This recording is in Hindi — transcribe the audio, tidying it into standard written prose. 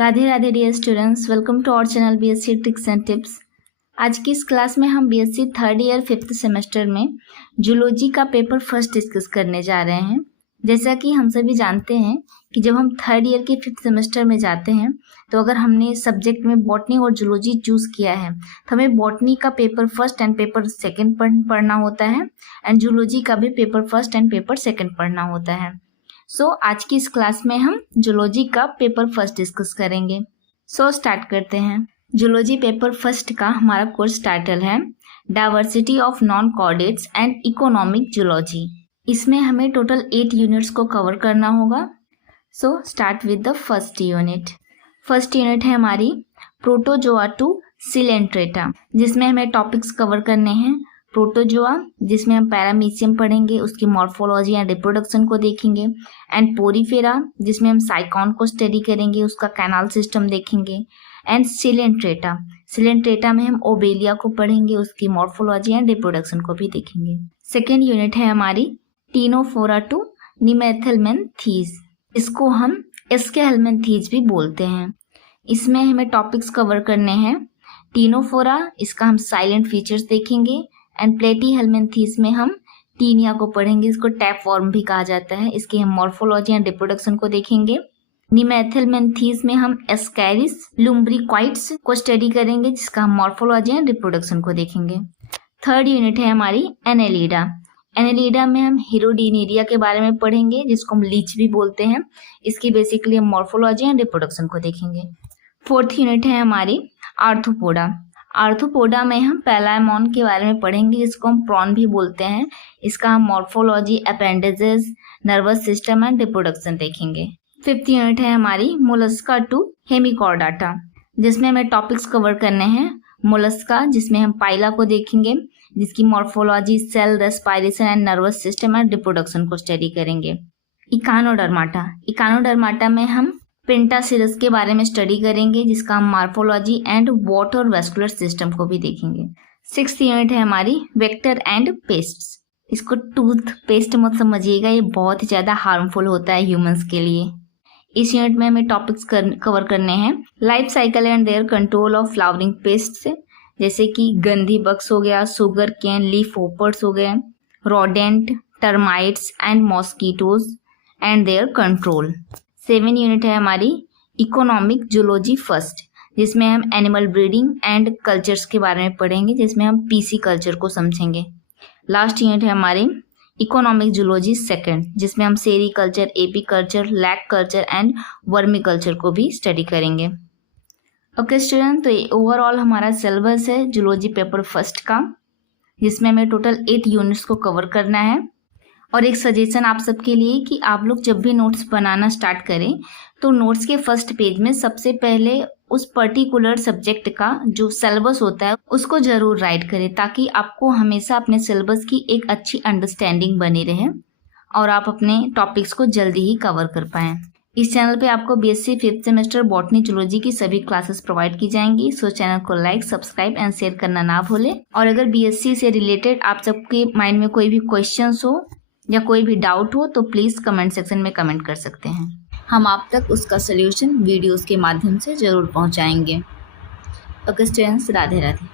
Radhe Radhe dear students, welcome to our channel BSc tricks and tips. आज की इस क्लास में हम BSc third year fifth semester में जूलॉजी का पेपर फर्स्ट डिस्कस करने जा रहे हैं। जैसा कि हम सभी जानते हैं कि जब हम थर्ड ईयर के फिफ्थ सेमेस्टर में जाते हैं तो अगर हमने सब्जेक्ट में बॉटनी और जूलॉजी चूज किया है तो हमें बॉटनी का paper first and paper second पढ़ना होता है एंड जूलॉजी का भी paper first and paper second पढ़ना होता है। आज की इस क्लास में हम जूलॉजी का पेपर फर्स्ट डिस्कस करेंगे। स्टार्ट करते हैं। जूलॉजी पेपर फर्स्ट का हमारा कोर्स टाइटल है diversity of non chordates and economic zoology. इसमें हमें टोटल 8 यूनिट्स को कवर करना होगा। Start with the first unit. First unit है हमारी प्रोटोजोआ टू सिलेंट्रेटा, जिसमें हमें टॉपिक्स कवर करने हैं। प्रोटोजोआ, जिसमें हम पैरामीशियम पढ़ेंगे, उसकी मॉर्फोलॉजी एंड रिप्रोडक्शन को देखेंगे। एंड पोरीफेरा, जिसमें हम साइकॉन को स्टडी करेंगे, उसका कैनाल सिस्टम देखेंगे। एंड सिलेंट्रेटा, सिलेंट्रेटा में हम ओबेलिया को पढ़ेंगे, उसकी मॉर्फोलॉजी एंड रिप्रोडक्शन को भी देखेंगे। सेकेंड यूनिट है हमारी टीनोफोरा टू निमेथेलमेंथीज, इसको हम एस्केहेलमेंथीज भी बोलते हैं। इसमें हमें टॉपिक्स कवर करने हैं। टीनोफोरा, इसका हम साइलेंट फीचर्स देखेंगे। एंड प्लेटीहेलमेंथीज में हम टीनिया को पढ़ेंगे, इसको टैप फॉर्म भी कहा जाता है, इसकी हम मॉर्फोलॉजी एंड रिप्रोडक्शन को देखेंगे। निमेथेलमेंथीज में हम एस्कैरिस लुम्ब्रिक्वाइट्स को स्टडी करेंगे, जिसका हम मॉर्फोलॉजी एंड रिप्रोडक्शन को देखेंगे। थर्ड यूनिट है हमारी एनेलिडा। एनेलिडा में हम हीरोडिनेरिया के बारे में पढ़ेंगे, जिसको हम लीच भी बोलते हैं, इसकी बेसिकली हम मॉर्फोलॉजी एंड रिप्रोडक्शन को देखेंगे। फोर्थ यूनिट है हमारी आर्थ्रोपोडा। आर्थ्रोपोडा में हम पैलामोन के बारे में पढ़ेंगे, जिसको हम प्रॉन भी बोलते हैं, इसका हम morphology, appendages, nervous system and reproduction देखेंगे। फिफ्थ यूनिट है हमारी मोलस्का टू हेमिकॉर्डाटा, जिसमें हमें टॉपिक्स कवर करने हैं। मोलस्का, जिसमें हम पाइला को देखेंगे, जिसकी morphology, cell respiration and nervous system and reproduction को स्टडी करेंगे। इकानोडर्माटा, इकानोडर्माटा में हम पेंटासिरस के बारे में स्टडी करेंगे, जिसका हम morphology and water vascular system को भी देखेंगे। सिक्स्थ यूनिट है हमारी वेक्टर एंड पेस्ट्स। इसको टूथ पेस्ट मत समझिएगा, ये बहुत ही ज़्यादा हार्मफुल होता है ह्यूमंस के लिए। इस यूनिट में हमें टॉपिक्स कवर करने हैं। Life cycle and their control of flowering pests, जैसे कि गंधी बग्स हो गया, सुगर केन, लीफ होपर्स हो गए, rodent, termites and mosquitoes and their control. 7 unit है हमारी इकोनॉमिक जूलॉजी फर्स्ट, जिसमें हम एनिमल ब्रीडिंग एंड कल्चर्स के बारे में पढ़ेंगे, जिसमें हम पीसी कल्चर को समझेंगे। लास्ट यूनिट है हमारी इकोनॉमिक जूलॉजी सेकंड, जिसमें हम sericulture, apiculture, lac culture and vermiculture को भी स्टडी करेंगे। ओके स्टूडेंट, तो ये ओवरऑल हमारा सिलेबस है जूलॉजी पेपर फर्स्ट का, जिसमें हमें टोटल 8 यूनिट्स को कवर करना है। और एक सजेशन आप सबके लिए कि आप लोग जब भी नोट्स बनाना स्टार्ट करें तो नोट्स के फर्स्ट पेज में सबसे पहले उस पर्टिकुलर सब्जेक्ट का जो सिलेबस होता है उसको जरूर राइट करें, ताकि आपको हमेशा अपने सिलेबस की एक अच्छी अंडरस्टैंडिंग बनी रहे और आप अपने टॉपिक्स को जल्दी ही कवर कर पाएँ। इस चैनल पे आपको BSc fifth semester botany zoology की सभी क्लासेस प्रोवाइड की जाएंगी। चैनल को लाइक, सब्सक्राइब एंड शेयर करना ना भूलें। और अगर बीएससी से रिलेटेड आप सबके माइंड में कोई भी क्वेश्चंस हो या कोई भी डाउट हो तो प्लीज़ कमेंट सेक्शन में कमेंट कर सकते हैं, हम आप तक उसका सल्यूशन वीडियोस के माध्यम से ज़रूर पहुंचाएंगे। Okay students, Radhe Radhe.